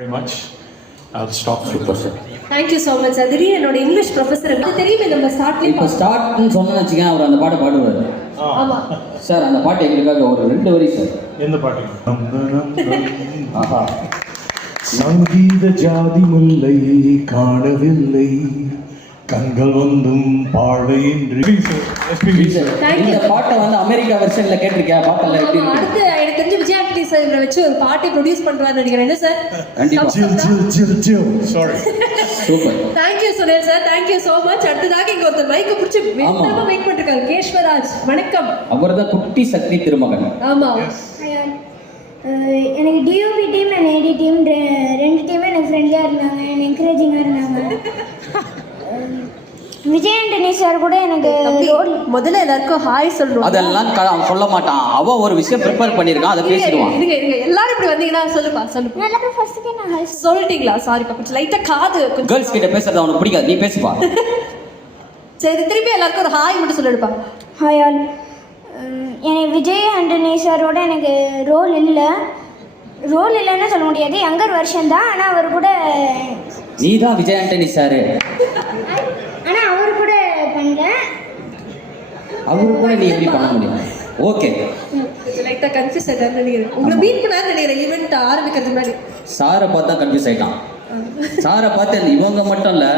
Very much. I'll stop. Super, sir. Thank you so much. sir. திடீர்னு என்னோட English professor எனக்கு தெரியுமே நம்ம ஸ்டார்ட்லயே இப்போ ஸ்டார்ட்னு சொன்னு வச்சுக்கேன், அவர் அந்த பாட்டை பாடுவார். ஆமா சார் அந்த பாட்டு எங்களுக்காக ஒரு 2 வரி சார். எந்த பாட்டு? ஆஹா. சங்கீத ஜாதி முல்லை காணவில்லை கண்கள் வந்தும் பாழை என்று. Thank you. இந்த பாட்டை வந்து அமெரிக்கா வெர்ஷன்ல கேட்டிருக்கியா? பாட்டெல்லாம் எப்படி ஆமா, இருக்கு? அடுத்து எனக்கு தெரிஞ்சு விஜய் ஆண்டனி சார் இவரை வச்சு ஒரு பாட்டை ப்ரொடியூஸ் பண்றாருன்னு நினைக்கிறேன். என்ன சார்? கண்டிப்பா. Sorry. Super. Thank you Sunil sir. Thank you so much. அடுத்ததாக இங்க ஒருத்தர் மைக்க பிடிச்சு வெயிட்டமா வெயிட் பண்ணிருக்காரு. கேஷ்வராஜ் வணக்கம். அவர்தான் குட்டி சக்தி திருமகன். ஆமா. எனக்கு DOP team and AD team 2 டீமே எனக்கு ஃப்ரெண்ட்லியாக இருந்தாங்க, எனக்கு என்கரேஜிங்காக இருந்தாங்க. விஜய் ஆண்டனி சார் கூட எனக்கு முதல்ல எல்லாருக்கும் ஹாய் சொல்றோம். அதெல்லாம் அவன் சொல்ல மாட்டான். அவன் ஒரு விஷயம் ப்ரிப்பேர் பண்ணிருக்கான், அதை பேசிடுவான். இருங்க எல்லாரும் இப்படி வந்தீங்கன்னா சொல்லுப்பா சொல்லுப்பா. எல்லாரும் ஃபர்ஸ்ட்டுக்கே நான் ஹாய் சொல்லிட்டீங்களா? சாரிப்பா, கொஞ்சம் லைட்டா காது கொஞ்சம். கேர்ள்ஸ் கிட்ட பேசுறது அவனுக்கு பிடிக்காது, நீ பேசுப்பா. சரி, திருப்பி எல்லாருக்கும் ஒரு ஹாய் மட்டும் சொல்லிடுப்பா. Hi all. எனக்கு விஜய் ஆண்டனி சாரோட எனக்கு ரோல் இல்லைன்னு சொல்ல முடியாது, யங்கர் வெர்ஷன் தான். ஆனால் அவர் கூட நீ தான் விஜய் ஆண்டனி சாரு. ஆனால் அவர் கூட பண்ணேன். அவரு கூட நீ எப்படி பண்ண முடியும்? ஓகே, லைட்டா கன்ஃபியூஸ் ஆயிட்டாருன்னு நினைக்கிறேன். உங்களை மீட் பண்ணாருன்னு நினைக்கிறேன் ஈவெண்ட் ஆரம்பிக்கிறதுக்கு முன்னாடி. சாரை பார்த்தா கன்ஃபியூஸ் ஆயிட்டான். சாரை பார்த்து இவங்க மட்டும் இல்ல,